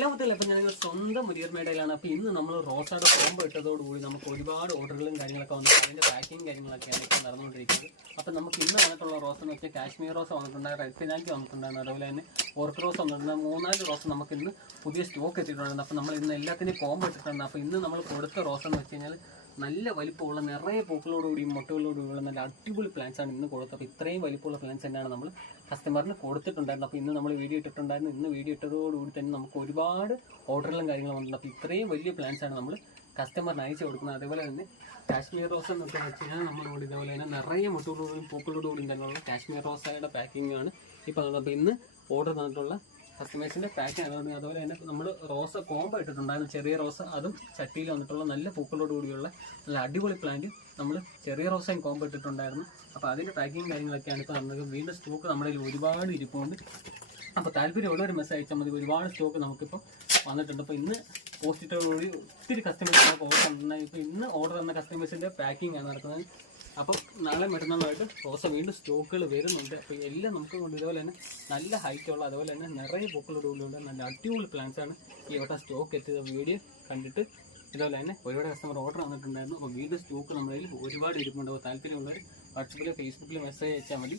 Hello മുത്തല്ല, അപ്പം ഞങ്ങൾ സ്വന്തം മുരിയർ മേടയിലാണ്. അപ്പോൾ ഇന്ന് നമ്മൾ റോസായുടെ കോമ്പോ ഇട്ടതോടുകൂടി നമുക്ക് ഒരുപാട് ഓർഡറുകളും കാര്യങ്ങളൊക്കെ വന്നിട്ട് അതിൻ്റെ പാക്കിങ് കാര്യങ്ങളൊക്കെയാണ് ഇപ്പോൾ നടന്നുകൊണ്ടിരിക്കുന്നത്. അപ്പം നമുക്ക് ഇന്ന് വന്നിട്ടുള്ള റോസ് എന്ന് വെച്ചാൽ കാശ്മീർ റോസ് വന്നിട്ടുണ്ട്, റെഡ് ഫിനാക്കി വന്നിട്ടുണ്ടായിരുന്നു, അതുപോലെ തന്നെ ഓർക്ക് റോസ് വന്നിട്ടുണ്ട്. 3-4 റോസ് നമുക്ക് ഇന്ന് പുതിയ സ്റ്റോക്ക് എത്തിയിട്ടുണ്ടായിരുന്നു. അപ്പോൾ നമ്മൾ ഇന്ന് എല്ലാത്തിനെയും കോമ്പോ ഇട്ടിട്ടുണ്ട്. അപ്പോൾ ഇന്ന് നമ്മൾ കൊടുത്ത റോസ് എന്ന് വെച്ച് കഴിഞ്ഞാൽ നല്ല വലിപ്പമുള്ള നിറയെ പൂക്കളോടുകൂടിയും മുട്ടകളോടുകൂടിയുള്ള നല്ല അടിപൊളി പ്ലാന്റ്സ് ആണ് ഇന്ന് കൊടുത്തത്. അപ്പോൾ ഇത്രയും വലിപ്പമുള്ള പ്ലാന്റ്സ് തന്നെയാണ് നമ്മൾ കസ്റ്റമറിന് കൊടുത്തിട്ടുണ്ടായിരുന്നു. അപ്പോൾ ഇന്ന് നമ്മൾ വീഡിയോ ഇട്ടിട്ടുണ്ടായിരുന്നു. ഇന്ന് വീഡിയോ ഇട്ടതോടുകൂടി തന്നെ നമുക്ക് ഒരുപാട് ഓർഡറുകളും കാര്യങ്ങളും വന്നിട്ടുണ്ട്. അപ്പോൾ ഇത്രയും വലിയ പ്ലാന്റ്സ് ആണ് നമ്മൾ കസ്റ്റമറിന് അയച്ചു കൊടുക്കുന്നത്. അതേപോലെ തന്നെ കാശ്മീർ റോസ് എന്നൊക്കെ വെച്ച് കഴിഞ്ഞാൽ നമ്മളിവിടെ ഇതേപോലെ തന്നെ നിറയെ മുട്ടകളോടുകൂടിയും പൂക്കളോടുകൂടിയും തന്നെയുള്ള കാശ്മീർ റോസയുടെ പാക്കിംഗ് ആണ് ഇപ്പോൾ. അപ്പോൾ ഇന്ന് ഓർഡർ തന്നിട്ടുള്ള കസ്റ്റമേഴ്സിൻ്റെ പാക്കിംഗ് അതുകൊണ്ട് അതുപോലെ തന്നെ നമ്മൾ റോസ് കോമ്പോ ഇട്ടിട്ടുണ്ടായിരുന്നു. ചെറിയ റോസ് അതും ചട്ടിയിൽ വന്നിട്ടുള്ള നല്ല പൂക്കളോട് കൂടിയുള്ള നല്ല അടിപൊളി പ്ലാന്റ് നമ്മൾ ചെറിയ റോസയും കോമ്പോ ഇട്ടിട്ടുണ്ടായിരുന്നു. അപ്പോൾ അതിൻ്റെ പാക്കിങ് കാര്യങ്ങളൊക്കെയാണ് ഇപ്പോൾ നമുക്ക് വീണ്ടും സ്റ്റോക്ക് നമ്മുടെ കയ്യിൽ ഒരുപാട് ഇരിപ്പുണ്ട്. അപ്പോൾ താല്പര്യമുള്ളൊരു മെസ്സേജ് അയച്ചാൽ മതി. ഒരുപാട് സ്റ്റോക്ക് നമുക്കിപ്പോൾ വന്നിട്ടുണ്ട്. അപ്പോൾ ഇന്ന് പോസ്റ്റിട്ടോടുകൂടി ഒത്തിരി കസ്റ്റമേഴ്സിന് ഓർഡർ തന്നിട്ടുണ്ട്. ഇപ്പോൾ ഇന്ന് ഓർഡർ തന്ന കസ്റ്റമേഴ്സിൻ്റെ പാക്കിംഗ് ആണ് നടക്കുന്നത്. അപ്പോൾ നാളെ മറ്റന്നാളായിട്ട് റോസ വീണ്ടും സ്റ്റോക്കുകൾ വരുന്നുണ്ട്. അപ്പോൾ എല്ലാം നമുക്ക് കൊണ്ട് ഇതുപോലെ തന്നെ നല്ല ഹൈറ്റുള്ള അതുപോലെ തന്നെ നിറയെ പൂക്കളോടുകൂടിയുള്ള നല്ല അടിപൊളി പ്ലാന്റ്സാണ് ഈ വട്ടം സ്റ്റോക്ക് എത്തിയത്. വീഡിയോ കണ്ടിട്ട് ഇതുപോലെ തന്നെ ഒരുപാട് കസ്റ്റമർ ഓർഡർ വന്നിട്ടുണ്ടായിരുന്നു. അപ്പോൾ വീണ്ടും സ്റ്റോക്ക് നമ്മുടെ കയ്യിൽ ഒരുപാട് ഇരിപ്പുണ്ട്. അപ്പോൾ താല്പര്യമുള്ളവർ വാട്സപ്പിലോ ഫേസ്ബുക്കിലോ മെസ്സേജ് അയച്ചാൽ മതി.